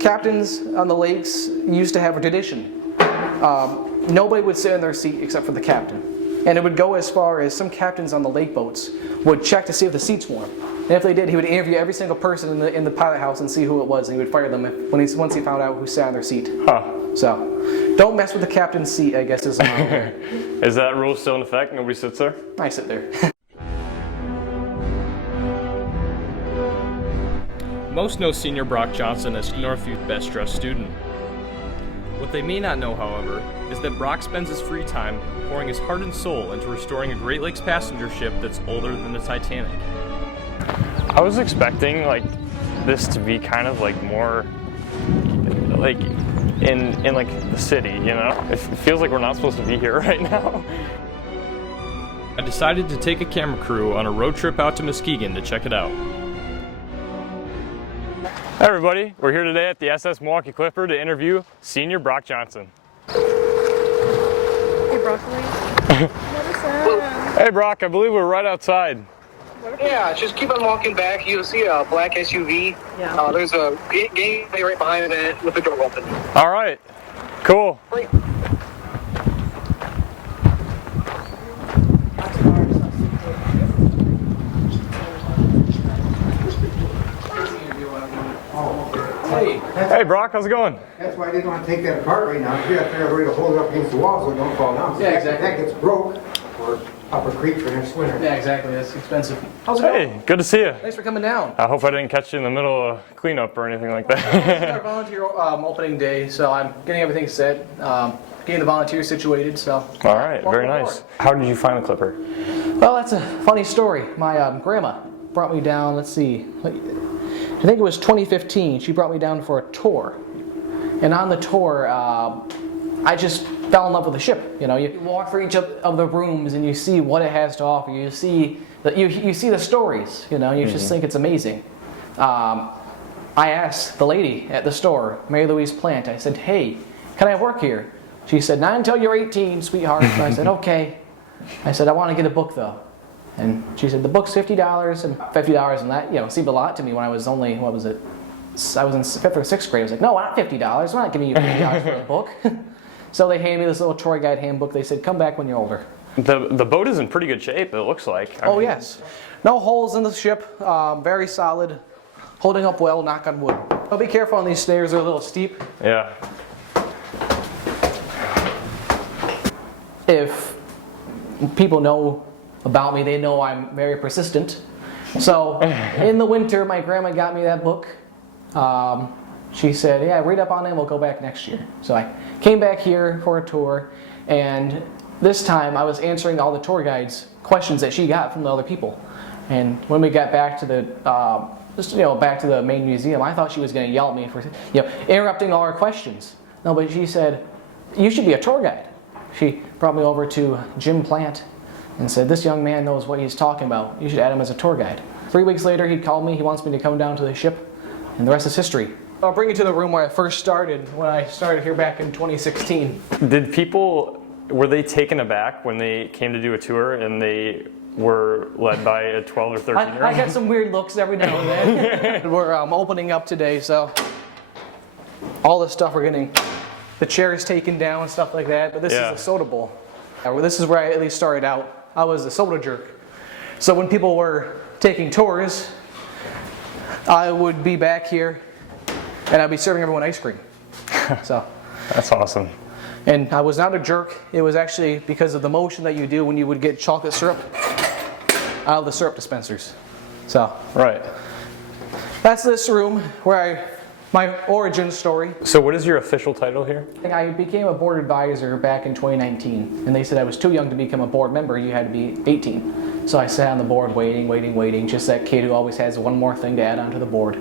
captains on the lakes used to have a tradition. Nobody would sit in their seat except for the captain. And it would go as far as some captains on the lake boats would check to see if the seat's warm. And if they did, he would interview every single person in the pilot house and see who it was, and he would fire them once he found out who sat on their seat. Huh. So, don't mess with the captain's seat, I guess is the motto. Is that rule still in effect? Nobody sits there? I sit there. Most know Senior Brock Johnson as Northview's best dressed student. What they may not know, however, is that Brock spends his free time pouring his heart and soul into restoring a Great Lakes passenger ship that's older than the Titanic. I was expecting like this to be kind of like more like in like the city, you know? It feels like we're not supposed to be here right now. I decided to take a camera crew on a road trip out to Muskegon to check it out. Hey everybody, we're here today at the SS Milwaukee Clipper to interview Senior Brock Johnson. Hey, broccoli. Hey Brock, I believe we're right outside. Yeah, just keep on walking back. You'll see a black SUV. Yeah. There's a gateway right behind it with the door open. All right, cool. Hey Brock, how's it going? That's why I didn't want to take that apart right now. You got to figure out a way to hold it up against the wall so it don't fall down. So Yeah, if exactly. that gets broke, we're up a creek for next winter. Yeah, exactly. That's expensive. How's it going? Hey, good to see you. Thanks for coming down. I hope I didn't catch you in the middle of cleanup or anything like It's that. our volunteer opening day, so I'm getting everything set, getting the volunteers situated, so. All right, very Welcome nice. aboard. How did you find the Clipper? Well, that's a funny story. My grandma brought me down, let's see, I think it was 2015. She brought me down for a tour. And on the tour, I just fell in love with the ship. You know, you walk through each of the rooms and you see what it has to offer. You see you see the stories. You know, you just think it's amazing. I asked the lady at the store, Mary Louise Plant. I said, "Hey, can I work here?" She said, "Not until you're 18, sweetheart." And I said, "Okay." I said, "I want to get a book though." And she said, "The book's $50 and $50," and that, you know, seemed a lot to me when I was only, what was it? I was in 5th or 6th grade. I was like, "No, not $50. We're not giving you $50 for a book." So they handed me this little tour guide handbook. They said, "Come back when you're older." The boat is in pretty good shape, it looks like. I Oh mean, yes, no holes in the ship. Very solid, holding up well. Knock on wood. But be careful on these stairs; they're a little steep. Yeah. If people know about me, they know I'm very persistent. So in the winter, my grandma got me that book. She said, "Yeah, read up on it, we'll go back next year." So I came back here for a tour, and this time I was answering all the tour guides' questions that she got from the other people. And when we got back to the back to the main museum, I thought she was going to yell at me for interrupting all our questions. No, but she said, "You should be a tour guide." She brought me over to Jim Plant and said, "This young man knows what he's talking about. You should add him as a tour guide." 3 weeks later, he called me. He wants me to come down to the ship, and the rest is history. I'll bring you to the room where I first started, when I started here back in 2016. Did people, were they taken aback when they came to do a tour and they were led by a 12 or 13-year-old? I get some weird looks every now and then. We're opening up today, so all this stuff we're getting, the chairs taken down and stuff like that, but this is a soda bowl. This is where I at least started out. I was a soda jerk. So when people were taking tours, I would be back here and I'd be serving everyone ice cream. So That's awesome. And I was not a jerk. It was actually because of the motion that you do when you would get chocolate syrup out of the syrup dispensers. So Right. that's this room where my origin story. So what is your official title here? I became a board advisor back in 2019, and they said I was too young to become a board member. You had to be 18. So I sat on the board waiting, just that kid who always has one more thing to add onto the board.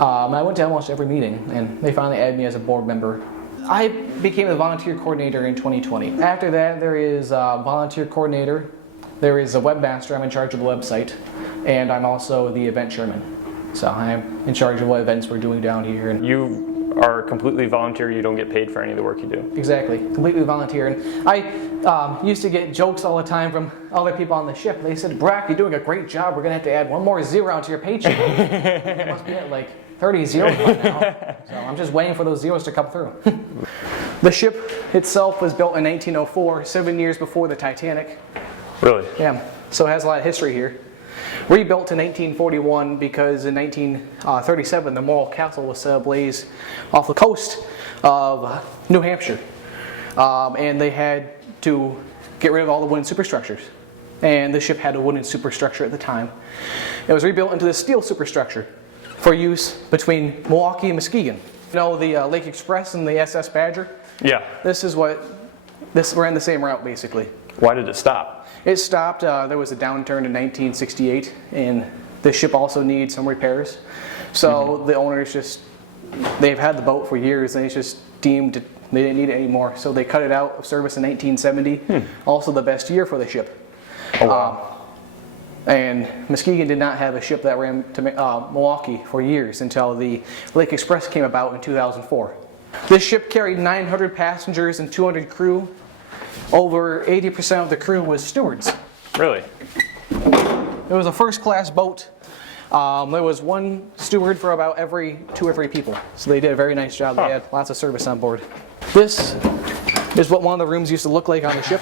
I went to almost every meeting, and they finally added me as a board member. I became the volunteer coordinator in 2020. After that, there is a volunteer coordinator, there is a webmaster, I'm in charge of the website, and I'm also the event chairman. So I'm in charge of what events we're doing down here. And You are completely volunteer, you don't get paid for any of the work you do. exactly, completely volunteer. And I used to get jokes all the time from other people on the ship. They said, "Brock, you're doing a great job. We're gonna have to add one more zero to your paycheck." It must be at like 30 zeros right now. So I'm just waiting for those zeros to come through. The ship itself was built in 1904, 7 years before the Titanic. Really? Yeah, so it has a lot of history here. Rebuilt in 1841 because in 1937 the Morrill Castle was set ablaze off the coast of New Hampshire. And they had to get rid of all the wooden superstructures. And the ship had a wooden superstructure at the time. It was rebuilt into the steel superstructure for use between Milwaukee and Muskegon. You know the Lake Express and the SS Badger? Yeah. This ran the same route basically. Why did it stop? It stopped, there was a downturn in 1968 and the ship also needs some repairs. So the owners they've had the boat for years and it's just deemed they didn't need it anymore. So they cut it out of service in 1970. Also the best year for the ship. Oh, wow. And Muskegon did not have a ship that ran to Milwaukee for years until the Lake Express came about in 2004. This ship carried 900 passengers and 200 crew. Over 80% of the crew was stewards. Really? It was a first-class boat. There was one steward for about every 2 or 3 people. So they did a very nice job. They had lots of service on board. This is what one of the rooms used to look like on the ship.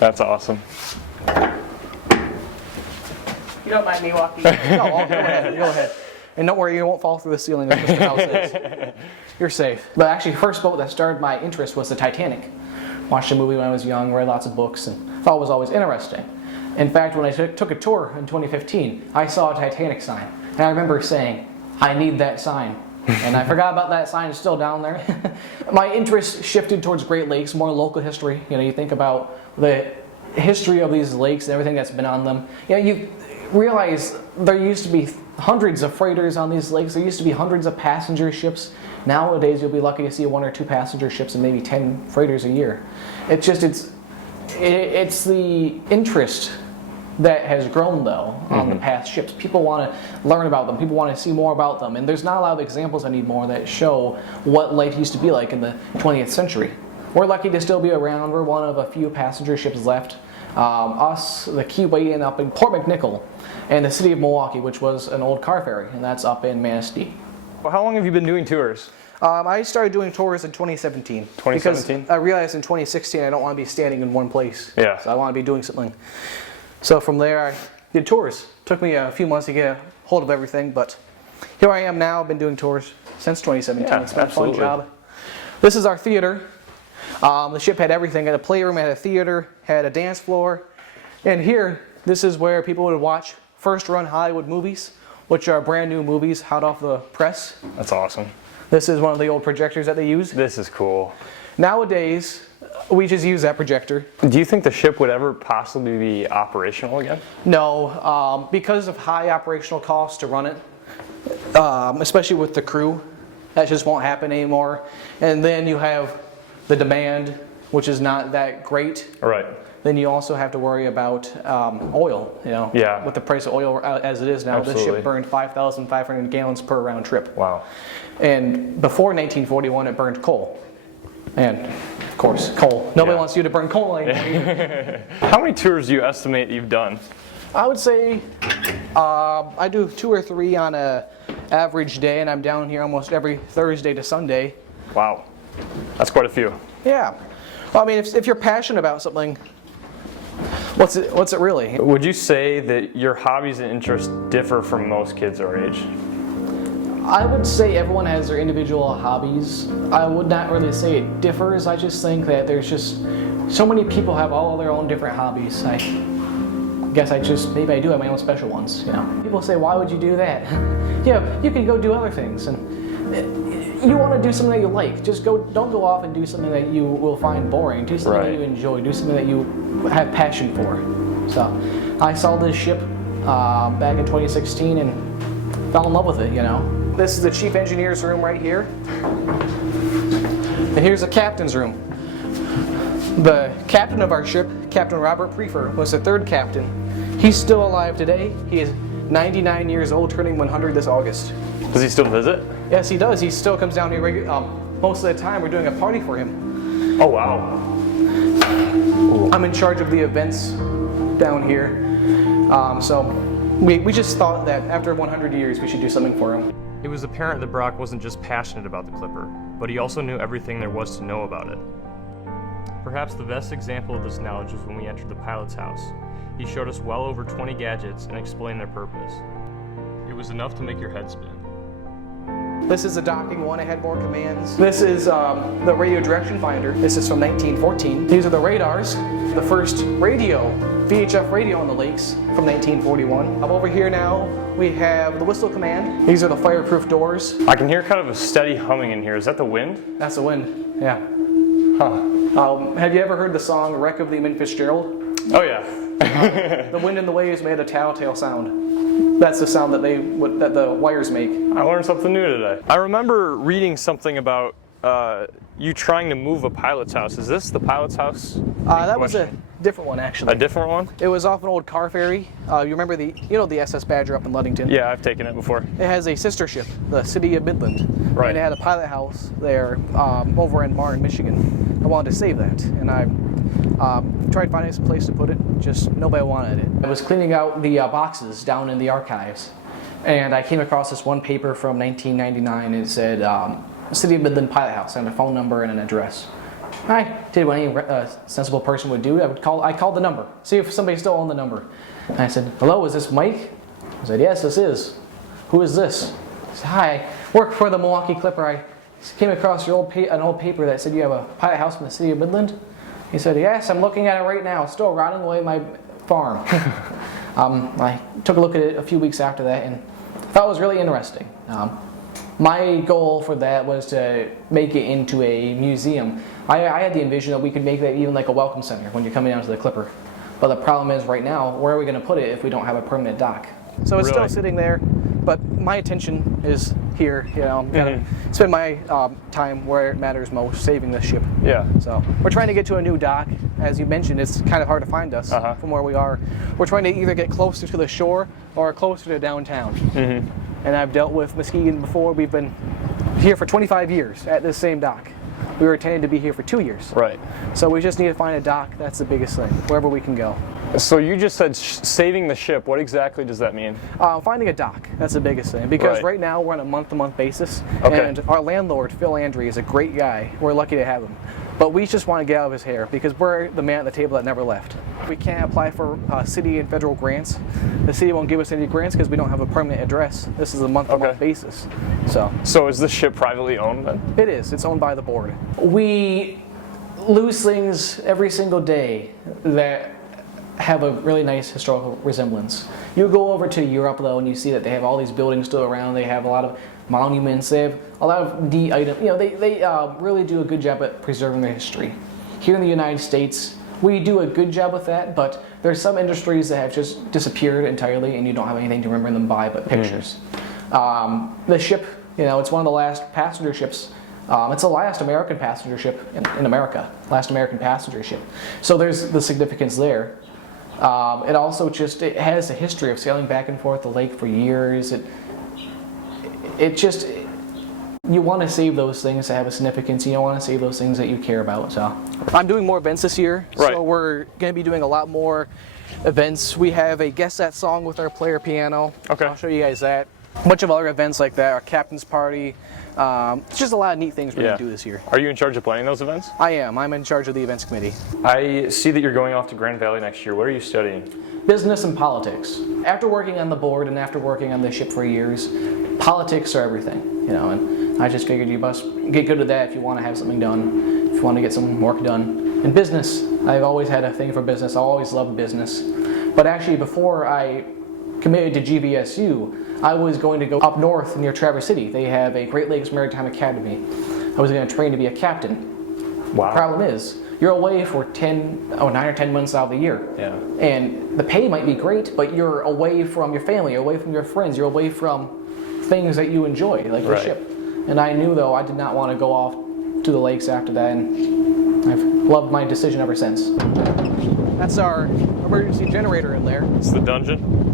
That's awesome. You don't mind me walking? No, go ahead. And don't worry, you won't fall through the ceiling. That's just the house is. You're safe. But actually, the first boat that started my interest was the Titanic. Watched a movie when I was young, read lots of books, and thought it was always interesting. In fact, when I took a tour in 2015, I saw a Titanic sign. And I remember saying, I need that sign. And I forgot about that sign, it's still down there. My interest shifted towards Great Lakes, more local history. You know, you think about the history of these lakes and everything that's been on them. You know, you realize there used to be hundreds of freighters on these lakes. There used to be hundreds of passenger ships. Nowadays, you'll be lucky to see 1 or 2 passenger ships and maybe 10 freighters a year. It's the interest that has grown though on the past ships. People want to learn about them. People want to see more about them. And there's not a lot of examples anymore that show what life used to be like in the 20th century. We're lucky to still be around. We're one of a few passenger ships left. Us, the Keyway, and up in Port McNichol, and the city of Milwaukee, which was an old car ferry, and that's up in Manistee. Well, how long have you been doing tours? I started doing tours in 2017. 2017? Because I realized in 2016 I don't want to be standing in one place. Yeah. So I want to be doing something. So from there I did tours. Took me a few months to get a hold of everything, but here I am now. I've been doing tours since 2017. Yeah, it's been absolutely. a fun job. This is our theater. The ship had everything. It had a playroom, it had a theater, had a dance floor. And here, this is where people would watch first-run Hollywood movies, which are brand new movies hot off the press. That's awesome. This is one of the old projectors that they use. This is cool. Nowadays, we just use that projector. Do you think the ship would ever possibly be operational again? No, because of high operational costs to run it, especially with the crew, that just won't happen anymore. And then you have the demand, which is not that great. Right. Then you also have to worry about oil, you know, Yeah. with the price of oil as it is now. Absolutely. This ship burned 5,500 gallons per round trip. Wow. And before 1941, it burned coal. And, of course, coal. Nobody wants you to burn coal anymore. How many tours do you estimate you've done? I would say I do 2 or 3 on a average day, and I'm down here almost every Thursday to Sunday. Wow. That's quite a few. Yeah. Well, I mean, if you're passionate about something, what's it really? Would you say that your hobbies and interests differ from most kids our age? I would say everyone has their individual hobbies. I would not really say it differs. I just think that there's just so many people have all their own different hobbies. I guess maybe I do have my own special ones, you know. People say, why would you do that? Yeah, you can go do other things. And you want to do something that you like. Don't go off and do something that you will find boring. Do something that you enjoy. Do something that you have passion for. So I saw this ship back in 2016 and fell in love with it, you know. This is the chief engineer's room right here. And here's the captain's room. The captain of our ship, Captain Robert Prefer, was the 3rd captain. He's still alive today. He is 99 years old, turning 100 this August. Does he still visit? Yes, he does. He still comes down here most of the time. We're doing a party for him. Oh, wow. I'm in charge of the events down here. So we just thought that after 100 years we should do something for him. It was apparent that Brock wasn't just passionate about the Clipper, but he also knew everything there was to know about it. Perhaps the best example of this knowledge was when we entered the pilot's house. He showed us well over 20 gadgets and explained their purpose. It was enough to make your head spin. This is the docking one, it had more commands. This is the radio direction finder. This is from 1914. These are the radars. The first radio, VHF radio on the lakes from 1941. Over here now, we have the whistle command. These are the fireproof doors. I can hear kind of a steady humming in here. Is that the wind? That's the wind, yeah. Huh. Have you ever heard the song Wreck of the Mint Fitzgerald? Oh yeah. The wind and the waves made a telltale sound. That's the sound that that the wires make. I learned something new today. I remember reading something about you trying to move a pilot's house. Is this the pilot's house? That was a different one, actually. A different one? It was off an old car ferry. You remember the SS Badger up in Ludington? Yeah, I've taken it before. It has a sister ship, the City of Midland. Right. And it had a pilot house there over in Marne, Michigan. I wanted to save that, and I tried finding some place to put it, just nobody wanted it. I was cleaning out the boxes down in the archives, and I came across this one paper from 1999. It said City of Midland Pilot House, and a phone number and an address. I did what any sensible person would do. I called the number, see if somebody still owned the number. And I said, "Hello, is this Mike?" I said, "Yes, this is." "Who is this?" I said, "Hi, I work for the Milwaukee Clipper. I came across an old paper that said you have a pilot house in the City of Midland." He said, "Yes, I'm looking at it right now. It's still rotting away my farm." I took a look at it a few weeks after that and thought it was really interesting. My goal for that was to make it into a museum. I had the envision that we could make that even like a welcome center when you're coming down to the Clipper. But the problem is right now, where are we going to put it if we don't have a permanent dock? So it's still sitting there, but my attention is here. I'm going to spend my time where it matters most, saving this ship. Yeah. So we're trying to get to a new dock. As you mentioned, it's kind of hard to find us from where we are. We're trying to either get closer to the shore or closer to downtown. And I've dealt with Muskegon before. We've been here for 25 years at this same dock. We were intended to be here for 2 years. Right. So we just need to find a dock. That's the biggest thing, wherever we can go. So you just said saving the ship. What exactly does that mean? Finding a dock. That's the biggest thing. Because right now we're on a month-to-month basis. Okay. And our landlord, Phil Andry, is a great guy. We're lucky to have him. But we just want to get out of his hair because we're the man at the table that never left. We can't apply for city and federal grants. The city won't give us any grants because we don't have a permanent address. This is a month-to-month basis. So is this ship privately owned then? It is. It's owned by the board. We lose things every single day that have a really nice historical resemblance. You go over to Europa though and you see that they have all these buildings still around. They have a lot of monuments. They have a lot of neat items. They really do a good job at preserving their history. Here in the United States, we do a good job with that, but there's some industries that have just disappeared entirely and you don't have anything to remember them by but pictures. The ship, it's one of the last passenger ships. It's the last American passenger ship in America, last American passenger ship. So there's the significance there. It also it has a history of sailing back and forth the lake for years. You want to save those things that have a significance. You don't want to save those things that you care about. So I'm doing more events this year. Right. So we're going to be doing a lot more events. We have a guess that song with our player piano. Okay. I'll show you guys that. A bunch of other events like that. Our captain's party. It's just a lot of neat things we're going to do this year. Are you in charge of planning those events? I am. I'm in charge of the events committee. I see that you're going off to Grand Valley next year. What are you studying? Business and politics. After working on the board and after working on the ship for years, politics are everything, and I just figured you must get good at that if you want to have something done, if you want to get some work done. In business, I've always had a thing for business. I always loved business. But actually, before I committed to GVSU, I was going to go up north near Traverse City. They have a Great Lakes Maritime Academy. I was going to train to be a captain. Wow. Problem is, you're away for 9 or 10 months out of the year. Yeah. And the pay might be great, but you're away from your family, you're away from your friends, you're away from things that you enjoy, like the ship. And I knew, though, I did not want to go off to the lakes after that, and I've loved my decision ever since. That's our emergency generator in there. It's the dungeon?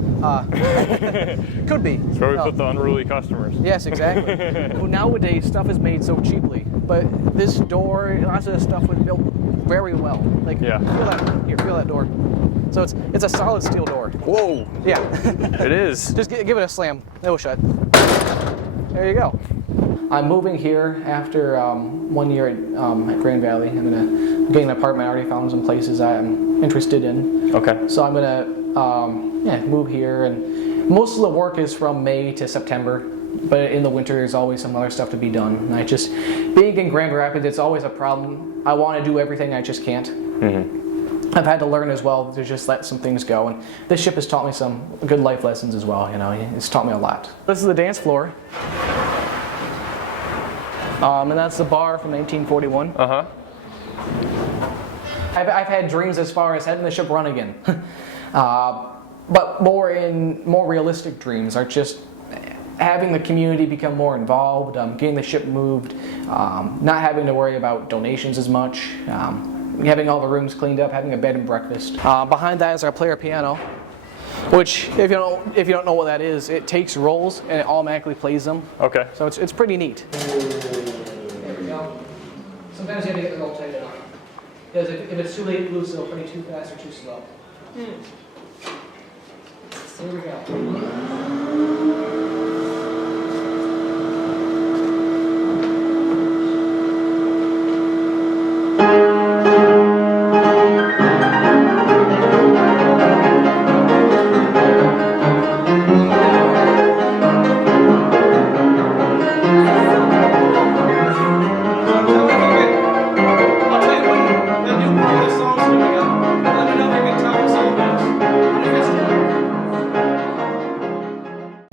Could be. It's where we put the unruly customers. Yes, exactly. Well, nowadays, stuff is made so cheaply, but this door, lots of this stuff was built very well. Like, feel that door. So it's a solid steel door. Whoa! Yeah. It is. Just give it a slam. It will shut. there you go. I'm moving here after 1 year at Grand Valley. I'm getting an apartment. I already found some places I'm interested in. Okay. So I'm gonna move here, and most of the work is from May to September. But in the winter, there's always some other stuff to be done. And being in Grand Rapids, it's always a problem. I want to do everything, I just can't. Mm-hmm. I've had to learn as well to just let some things go, and this ship has taught me some good life lessons as well. You know, it's taught me a lot. This is the dance floor, and that's the bar from 1941. I've had dreams as far as having the ship run again, but more realistic dreams are just having the community become more involved, getting the ship moved, not having to worry about donations as much, having all the rooms cleaned up, having a bed and breakfast. Behind that is our player piano, which if you don't know what that is, it takes rolls and it automatically plays them. Okay. So it's pretty neat. There we go. Sometimes you have to get the roll tightened up. Because if it's too late loose, it'll play too fast or too slow. So here we go.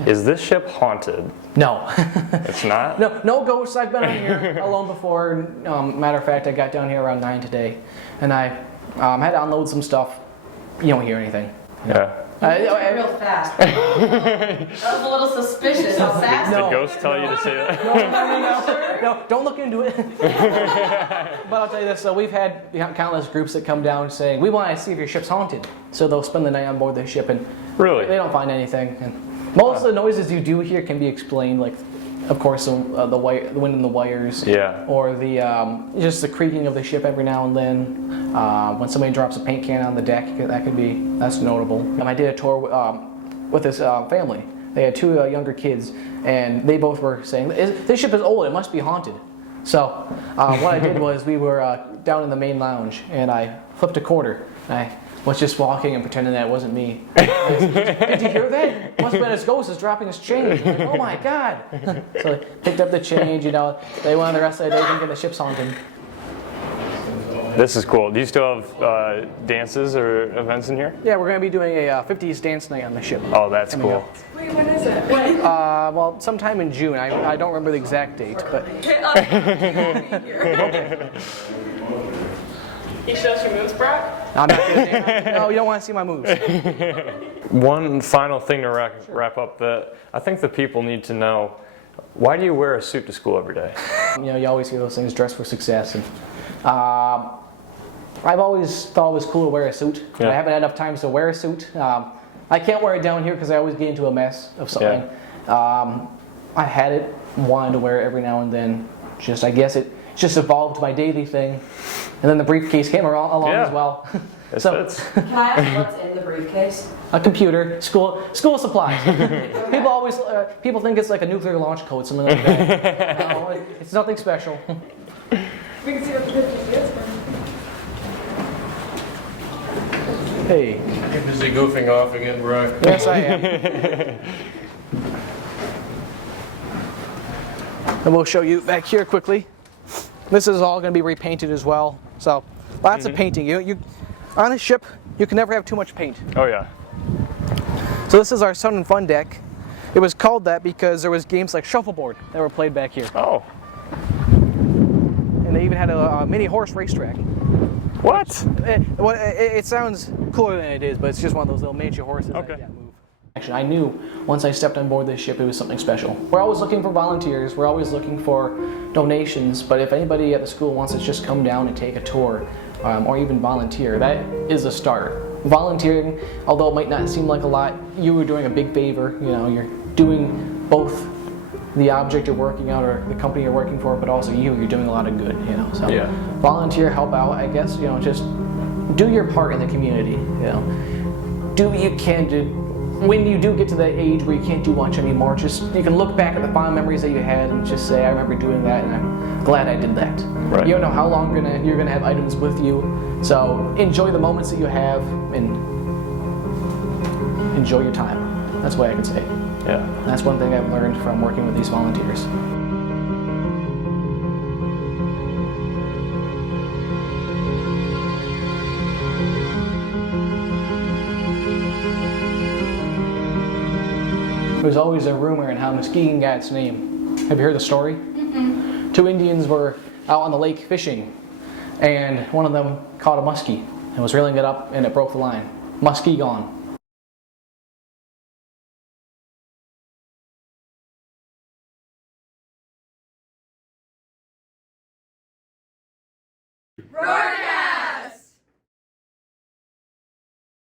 Is this ship haunted? No. It's not? No ghosts. I've been on here alone before. Matter of fact, I got down here around 9 today, and I had to unload some stuff. You don't hear anything. Yeah. Real fast. That was a little suspicious. How fast? Did ghosts tell you to say that? No, don't look into it. But I'll tell you this, so we've had countless groups that come down saying, we want to see if your ship's haunted. So they'll spend the night on board the ship, and Really? they don't find anything. And most of the noises you do hear can be explained, like, of course, the wind in the wires, Yeah. or the just the creaking of the ship every now and then. When somebody drops a paint can on the deck, that's notable. I did a tour with this family. They had 2 younger kids, and they both were saying, "This ship is old. It must be haunted." So what I did was we were down in the main lounge, and I flipped a quarter. I was just walking and pretending that it wasn't me. Did you hear that? Must have been his ghost is dropping his change. Like, oh my God. So they picked up the change, you know. They went on the rest of the day thinking the ship's haunted. This is cool. Do you still have dances or events in here? Yeah, we're going to be doing a 50s dance night on the ship. Oh, that's Coming cool. up. Wait, when is it? When? Well, sometime in June. I don't remember the exact date, but He shows your moves, Brock? I'm not kidding. No, you don't want to see my moves. One final thing to wrap up, that I think the people need to know, why do you wear a suit to school every day? You know, you always hear those things, dress for success. And I've always thought it was cool to wear a suit. Yeah. I haven't had enough times to wear a suit. I can't wear it down here because I always get into a mess of something. Yeah. I had it, wanted to wear it every now and then. I guess it just evolved to my daily thing. And then the briefcase came along Yeah. as well. It So, fits. Can I ask what's in the briefcase? a computer, school supplies. People think it's like a nuclear launch code, something like that. No, it's nothing special. We can see what the 50s is. Hey. You're busy goofing off again, Brock. Yes, I am. And we'll show you back here quickly. This is all going to be repainted as well. So, lots of painting. You on a ship, you can never have too much paint. Oh yeah. So this is our Sun and Fun deck. It was called that because there was games like shuffleboard that were played back here. Oh. And they even had a mini horse racetrack. What? It sounds cooler than it is, but it's just one of those little miniature horses Okay. that move. Actually, I knew once I stepped on board this ship, it was something special. We're always looking for volunteers. We're always looking for donations. But if anybody at the school wants to just come down and take a tour, or even volunteer, that is a start. Volunteering, although it might not seem like a lot, you were doing a big favor. You know, you're doing both the object you're working on or the company you're working for, but also you're doing a lot of good. You know, so Yeah. volunteer, help out. I guess, you know, just do your part in the community. You know, do what you can to when you do get to the age where you can't do much anymore, just you can look back at the fond memories that you had and just say, I remember doing that and I'm glad I did that. Right. You don't know how long you're gonna have items with you, so enjoy the moments that you have and enjoy your time. That's what I can say. Yeah. That's one thing I've learned from working with these volunteers. There's always a rumor in how Muskegon got its name. Have you heard the story? Mm-hmm. Two Indians were out on the lake fishing, and one of them caught a muskie and was reeling it up, and it broke the line. Muskie gone. Broadcast!